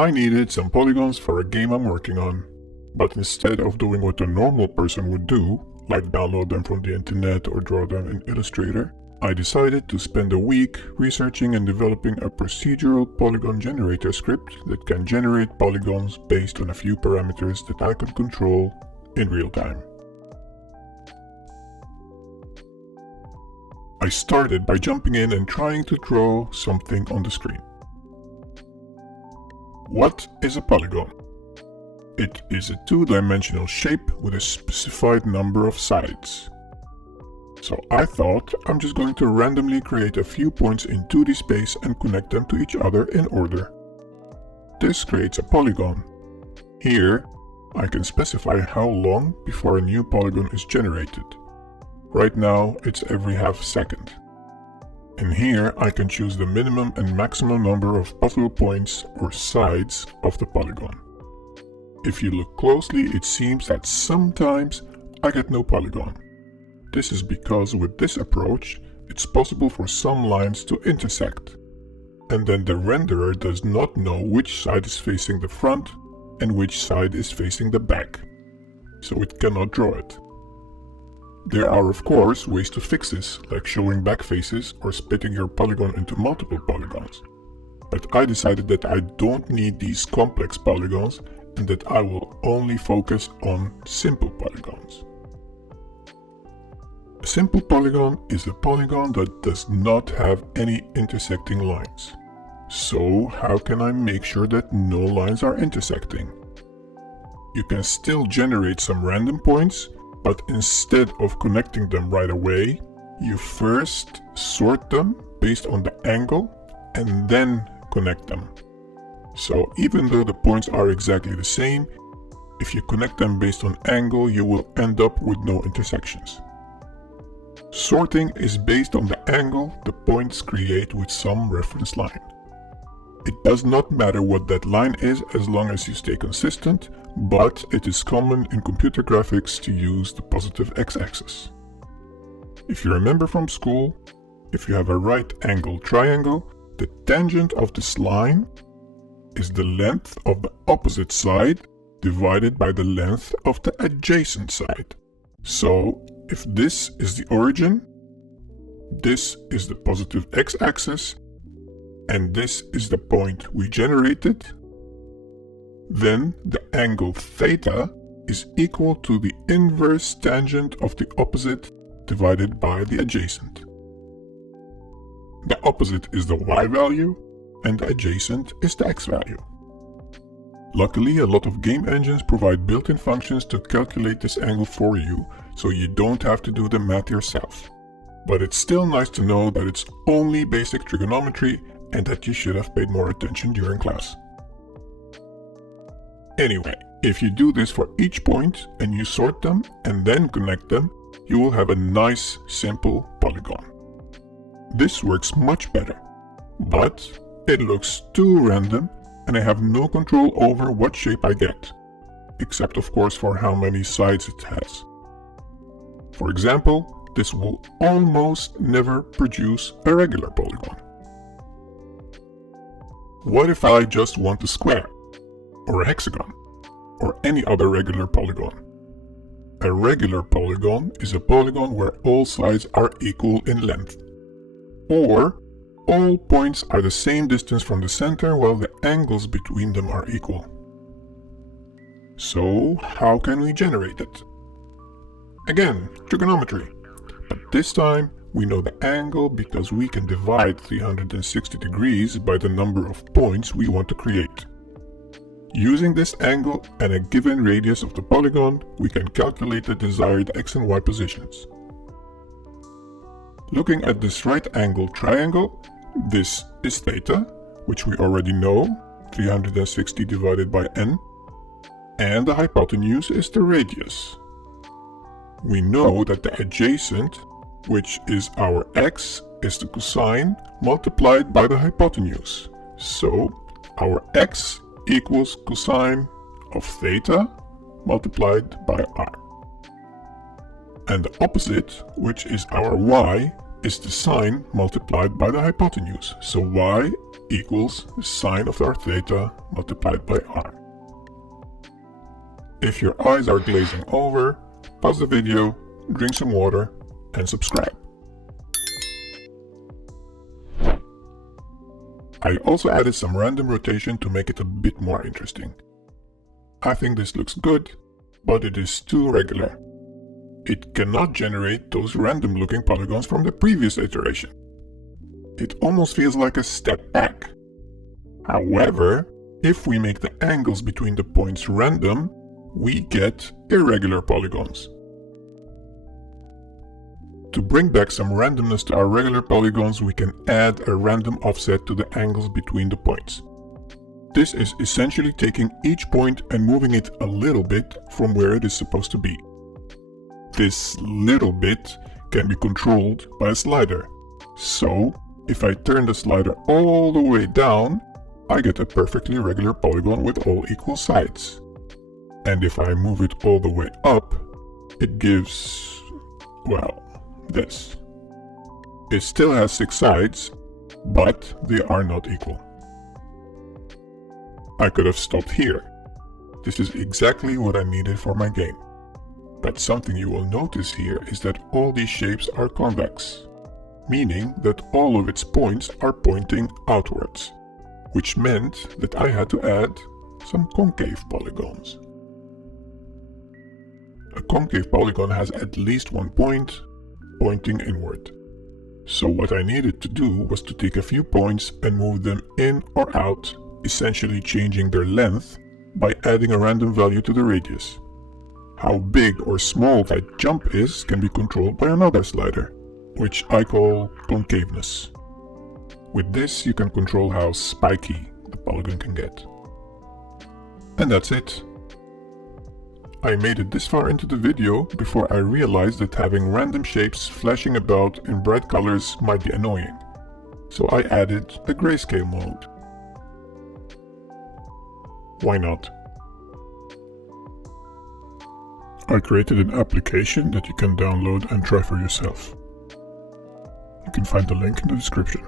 I needed some polygons for a game I'm working on. But instead of doing what a normal person would do, like download them from the internet or draw them in Illustrator, I decided to spend a week researching and developing a procedural polygon generator script that can generate polygons based on a few parameters that I can control in real time. I started by jumping in and trying to draw something on the screen. What is a polygon? It is a two-dimensional shape with a specified number of sides. So I thought I'm just going to randomly create a few points in 2D space and connect them to each other in order. This creates a polygon. Here, I can specify how long before a new polygon is generated. Right now, it's every half second. And here, I can choose the minimum and maximum number of possible points or sides of the polygon. If you look closely, it seems that sometimes I get no polygon. This is because with this approach, it's possible for some lines to intersect. And then the renderer does not know which side is facing the front and which side is facing the back. So it cannot draw it. There are of course ways to fix this, like showing back faces or splitting your polygon into multiple polygons. But I decided that I don't need these complex polygons and that I will only focus on simple polygons. A simple polygon is a polygon that does not have any intersecting lines. So how can I make sure that no lines are intersecting? You can still generate some random points, but instead of connecting them right away, you first sort them based on the angle and then connect them. So even though the points are exactly the same, if you connect them based on angle, you will end up with no intersections. Sorting is based on the angle the points create with some reference line. It does not matter what that line is as long as you stay consistent, but it is common in computer graphics to use the positive x-axis. If you remember from school, if you have a right angle triangle, the tangent of this line is the length of the opposite side divided by the length of the adjacent side. So if this is the origin, this is the positive x-axis, and this is the point we generated, then the angle theta is equal to the inverse tangent of the opposite divided by the adjacent. The opposite is the y value, and the adjacent is the x value. Luckily, a lot of game engines provide built-in functions to calculate this angle for you, so you don't have to do the math yourself. But it's still nice to know that it's only basic trigonometry and that you should have paid more attention during class. Anyway, if you do this for each point and you sort them and then connect them, you will have a nice, simple polygon. This works much better, but it looks too random and I have no control over what shape I get, except of course for how many sides it has. For example, this will almost never produce a regular polygon. What if I just want a square, or a hexagon, or any other regular polygon? A regular polygon is a polygon where all sides are equal in length, or all points are the same distance from the center while the angles between them are equal. So how can we generate it? Again, trigonometry, but this time we know the angle because we can divide 360 degrees by the number of points we want to create. Using this angle and a given radius of the polygon, we can calculate the desired x and y positions. Looking at this right angle triangle, this is theta, which we already know, 360 divided by n, and the hypotenuse is the radius. We know that the adjacent, which is our x, is the cosine multiplied by the hypotenuse. So our x equals cosine of theta multiplied by r. And the opposite, which is our y, is the sine multiplied by the hypotenuse. So y equals the sine of our theta multiplied by r. If your eyes are glazing over, pause the video, drink some water, and subscribe. I also added some random rotation to make it a bit more interesting. I think this looks good, but it is too regular. It cannot generate those random looking polygons from the previous iteration. It almost feels like a step back. However, if we make the angles between the points random, we get irregular polygons. To bring back some randomness to our regular polygons, we can add a random offset to the angles between the points. This is essentially taking each point and moving it a little bit from where it is supposed to be. This little bit can be controlled by a slider. So, if I turn the slider all the way down, I get a perfectly regular polygon with all equal sides. And if I move it all the way up, it gives, well, this. It still has 6 sides, but they are not equal. I could have stopped here. This is exactly what I needed for my game. But something you will notice here is that all these shapes are convex, meaning that all of its points are pointing outwards, which meant that I had to add some concave polygons. A concave polygon has at least one point pointing inward. So what I needed to do was to take a few points and move them in or out, essentially changing their length by adding a random value to the radius. How big or small that jump is can be controlled by another slider, which I call concaveness. With this you can control how spiky the polygon can get. And that's it. I made it this far into the video before I realized that having random shapes flashing about in bright colors might be annoying. So I added a grayscale mode. Why not? I created an application that you can download and try for yourself. You can find the link in the description.